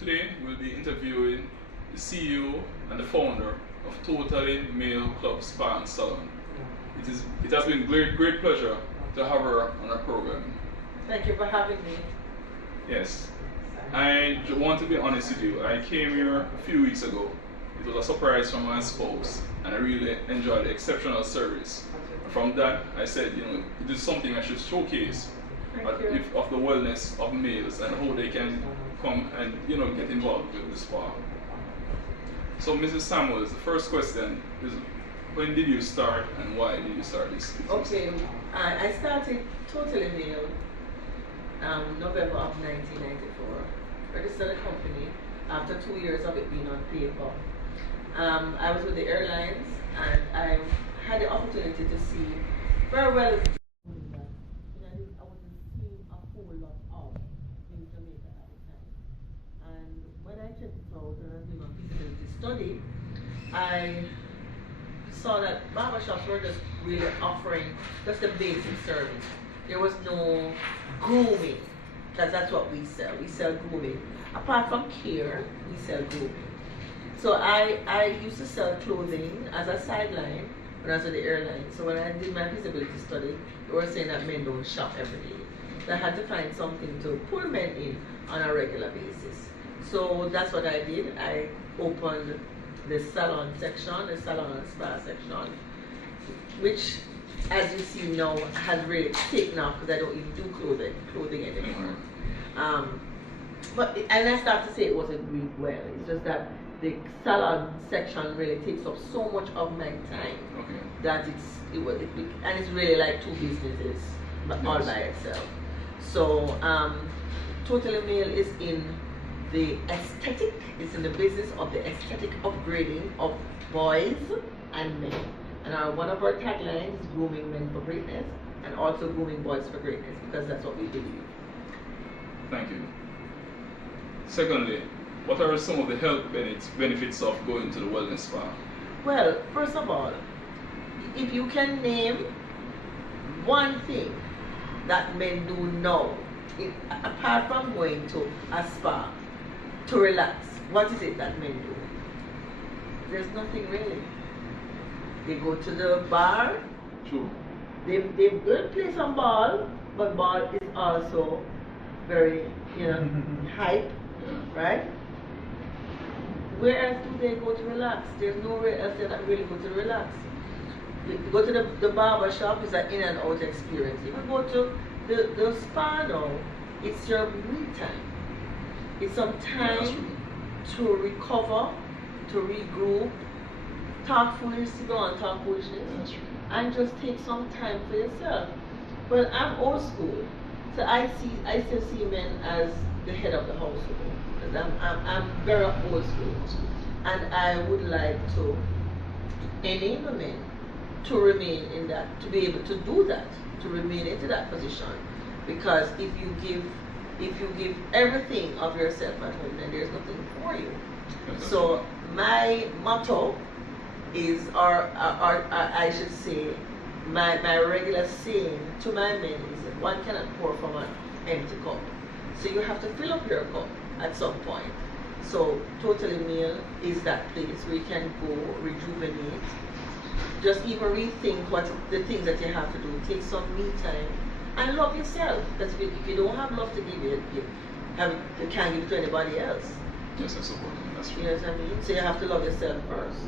Today we'll be interviewing the CEO and the founder of Totally Male Club Spa and Salon. It has been great pleasure to have her on our program. Thank you for having me. Yes. I want to be honest with you. I came here a few weeks ago. It was a surprise from my spouse, and I really enjoyed the exceptional service. From that, I said, it is something I should showcase of the wellness of males and how they can come and get involved with the spa. So, Mrs. Samuels, the first question is, when did you start and why did you start this business? Okay, I started Totally Male November of 1994. Registered a company after 2 years of it being on paper. I was with the airlines and I had the opportunity to see very well. I wasn't seeing a whole lot of in Jamaica at the time. And when I checked it out and I did my feasibility study, I saw that barbershops were just really offering just a basic service. There was no grooming, because that's what we sell. We sell grooming. Apart from care, we sell grooming. So I used to sell clothing as a sideline when I was at the airline. So when I did my feasibility study, they were saying that men don't shop every day. So I had to find something to pull men in on a regular basis. So that's what I did. I opened the salon section, the salon and spa section, which, as you see now, has really taken off because I don't even do clothing anymore. And I started to say it wasn't doing well. It's just that the salon section really takes up so much of my time that it's really like two businesses all by itself. So Totally Male is in the aesthetic, it's in the business of the aesthetic upgrading of boys and men. And one of our taglines is grooming men for greatness and also grooming boys for greatness, because that's what we believe. Thank you. Secondly, what are some of the health benefits of going to the wellness spa? Well, first of all, if you can name one thing that men do now, apart from going to a spa to relax, what is it that men do? There's nothing really. They go to the bar. True. They will play some ball, but ball is also very, hype, right? Where else do they go to relax? There's nowhere else that really go to relax. You go to the barber shop, it's an in and out experience. If you go to the spa now, it's your me time. It's some time to recover, to regroup, talk foolishness, to go and talk foolishness, and just take some time for yourself. Well, I'm old school, so I still see men as the head of the household. I'm very old school, and I would like to enable men to remain in that, to be able to do that, to remain into that position. Because if you give everything of yourself at home, then there's nothing for you. So my motto is, or I should say, my regular saying to my men is that one cannot pour from an empty cup. So you have to fill up your cup at some point. So Totally Male is that place where you can go rejuvenate, just even rethink what the things that you have to do, take some me time, and love yourself. Because if you don't have love to give, you can't give it to anybody else. Yes, I support you. That's true. You know what I mean? So you have to love yourself first.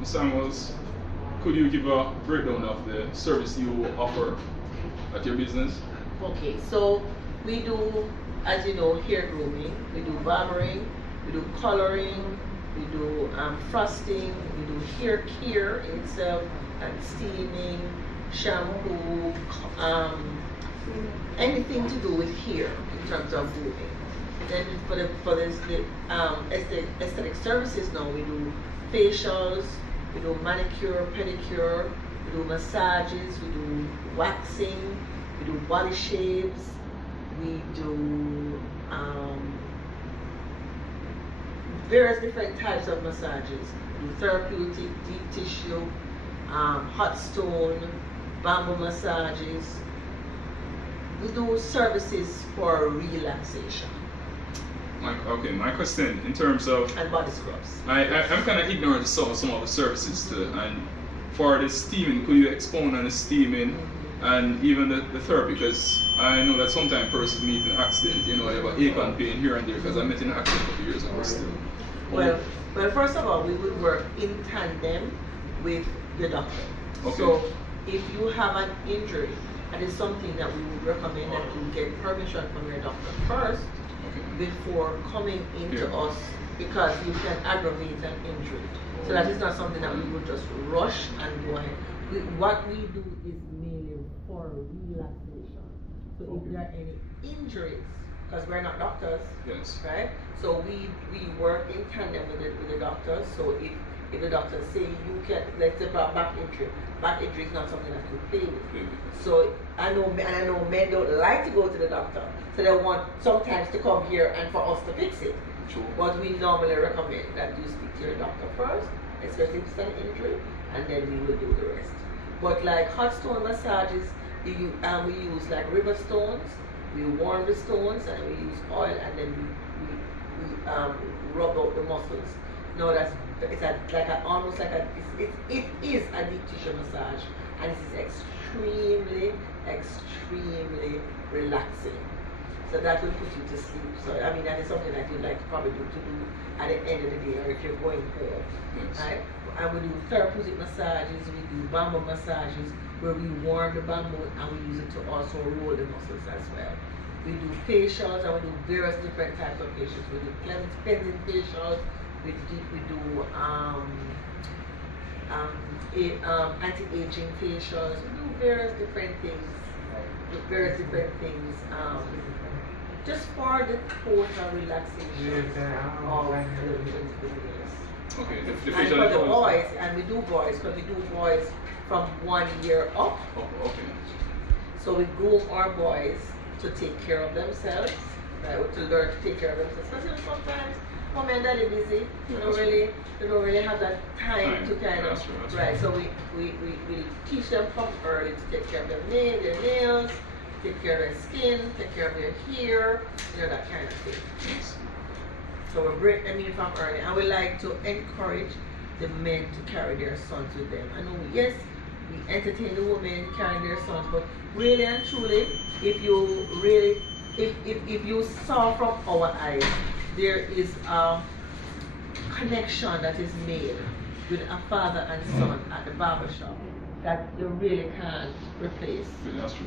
Ms. Samuels, could you give a breakdown of the service you offer at your business? Okay, so we do, as you know, hair grooming, we do barbering, we do coloring, we do frosting, we do hair care in itself, and steaming, shampoo, anything to do with hair in terms of grooming. Then for the aesthetic services now, we do facials, we do manicure, pedicure, we do massages, we do waxing, we do body shapes, we do various different types of massages. We do therapeutic, deep tissue, hot stone, bamboo massages. We do services for relaxation. My question in terms of and body scrubs. I'm kind of ignorant of some of the services too, and for the steaming, could you expound on the steaming and even the therapy? Because I know that sometimes persons meet an accident, you know, they have an ache and pain here and there. Because I met in an accident a few years ago still. Well, first of all, we would work in tandem with the doctor. Okay. So if you have an injury, and it's something that we would recommend that you get permission from your doctor first before coming into us, because you can aggravate an injury. So that is not something that we would just rush and go ahead. What we do is mainly for relaxation. So if there are any injuries, because we're not doctors, right? So we work in tandem with the doctors. So if the doctors say you can, let's say about back injury is not something that you play with. So I know men don't like to go to the doctor, so they want sometimes to come here and for us to fix it. Sure. But we normally recommend that you speak to your doctor first, especially if it's an injury, and then we will do the rest. But like hot stone massages, we use like river stones. We warm the stones and we use oil, and then we rub out the muscles. No, almost like it is a deep tissue massage, and it is extremely relaxing. So that will put you to sleep. So I mean, that is something that you'd like to probably do at the end of the day, or if you're going home, right? And we do therapeutic massages, we do bamboo massages, where we warm the bamboo and we use it to also roll the muscles as well. We do facials, and we do various different types of facials. We do cleansing facials. We do anti-aging facials. We do various different things. Just for the total relaxation of the nails. Okay, the and facial for the boys, and we do boys, because we do boys from 1 year up. Oh, okay. So we groom our boys to take care of themselves, right? To learn to take care of themselves. Because sometimes mom and daddy busy, they don't really have that time to kind of right. So we teach them from early to take care of their nails, take care of their skin, take care of their hair, that kind of thing. Yes. So we break them in from early, and we like to encourage the men to carry their sons with them. I know, yes, we entertain the women carrying their sons, but really and truly, if you saw from our eyes, there is a connection that is made with a father and son at the barber shop that you really can't replace.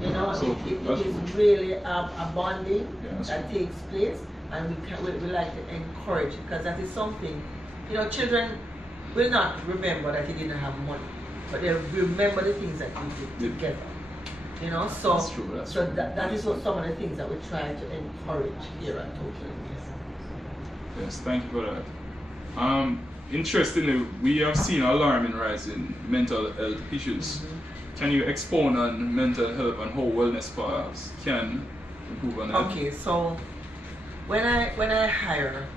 You know, it is really a bonding that takes place, and we like to encourage it, because that is something, children will not remember that you didn't have money, but they'll remember the things that you did together. So that's true. That is what some of the things that we try to encourage here at Total. Yes, thank you for that. Interestingly, we have seen an alarming rise in mental health issues. Can you expound on mental health and how wellness spas can improve on that? Okay, so when I hire,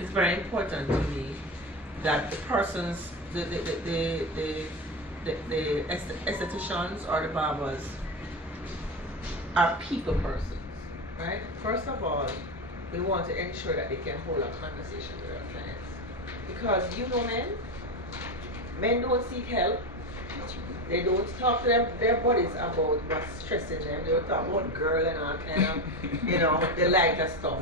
it's very important to me that the persons, the estheticians or the barbers are people persons, right? First of all, we want to ensure that they can hold a conversation with our clients. Because men don't seek help. They don't talk to their bodies about what's stressing them. They don't talk about girl and all kind of, the lighter stuff.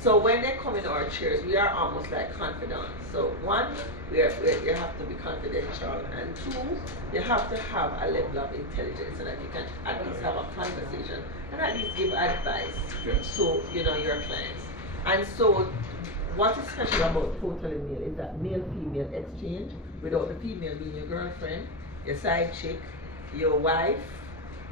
So when they come in our chairs, we are almost like confidants. So one, you have to be confidential, and two, you have to have a level of intelligence so that you can at least have a conversation and at least give advice to your clients. And so what is special about Totally Male is that male-female exchange, without the female being your girlfriend, your side chick, your wife,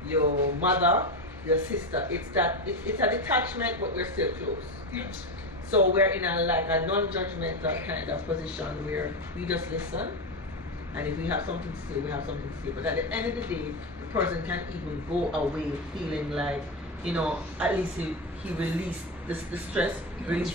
your mother, your sister. It's a detachment, but we're still close. Yes. So we're in a non-judgmental kind of position where we just listen, and if we have something to say, we have something to say. But at the end of the day, the person can even go away feeling like, at least he released the stress, released